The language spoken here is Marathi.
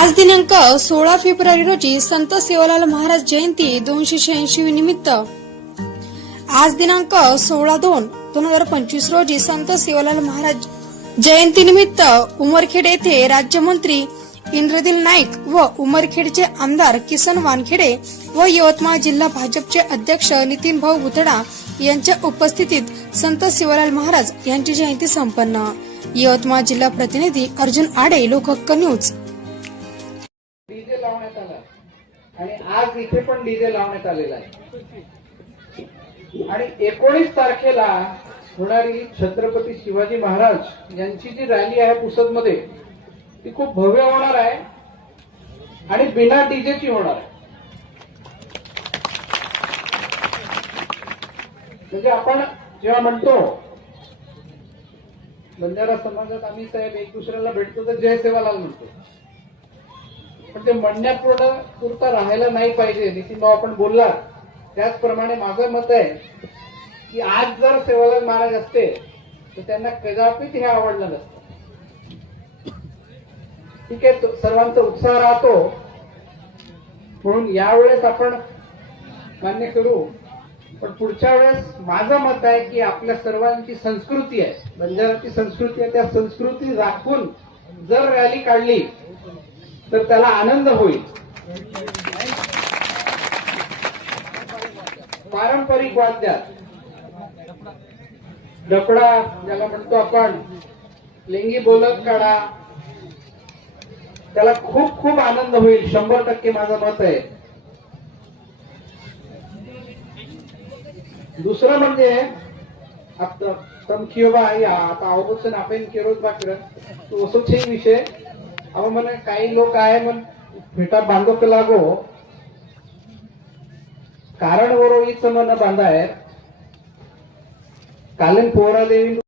आज दिनांक 16 फेब्रुवारी रोजी संत सेवालाल महाराज जयंती 286 निमित्त आज दिनांक 16/2/2025 रोजी संत सेवालाल महाराज जयंती निमित्त उमरखेड येथे राज्यमंत्री इंद्रदिल नाईक व उमरखेडचे आमदार किसन वानखेडे व यवतमाळ जिल्हा भाजपचे अध्यक्ष नितीन भाऊ भुतडा यांच्या उपस्थितीत संत सेवालाल महाराज यांची जयंती संपन्न। यवतमाळ जिल्हा प्रतिनिधी अर्जुन आडे, लोकहक्क न्यूज। डीजे लावण्यात आला आणि आज इथे पण डीजे लावण्यात आलेला आहे आणि 19 तारखेला होणारी छत्रपती शिवाजी महाराज यांची जी रॅली आहे पुसदमध्ये ती खूप भव्य होणार आहे आणि बिना डीजेची होणार आहे। म्हणजे आपण जेव्हा म्हणतो बंजारा समाजात आम्ही साहेब एक दुसऱ्याला भेटतो तर जय सेवालाल म्हणतो, पण ते म्हणण्यापुरता राहायला नाही पाहिजे। नितीन भाऊ आपण बोलला त्याचप्रमाणे माझं मत आहे की आज जर सेवालाल महाराज असते तर त्यांना कदापित हे आवडलं नसतं। ठीक आहे, सर्वांचा उत्साह राहतो म्हणून यावेळेस आपण मान्य करू, पण पुढच्या वेळेस माझं मत आहे की आपल्या सर्वांची संस्कृती आहे, बंजाराची संस्कृती आहे, त्या संस्कृती राखून जर रॅली काढली तर त्याला आनंद होईल। पारंपरिक वाद्यात डफडा ज्याला म्हणतो आपण, लेंगी बोलत काढा, त्याला खूप खूप आनंद होईल, 100% माझं मत आहे। दुसरं म्हणजे आता तमखियोबा आता आवडून आपण केरोज बाकर तो असो छे विषय अब मैंने काही लोक आहे मन भेटा बांधो के लागो कारण वरो इच मन बांधा है कालीन पोहरा देवी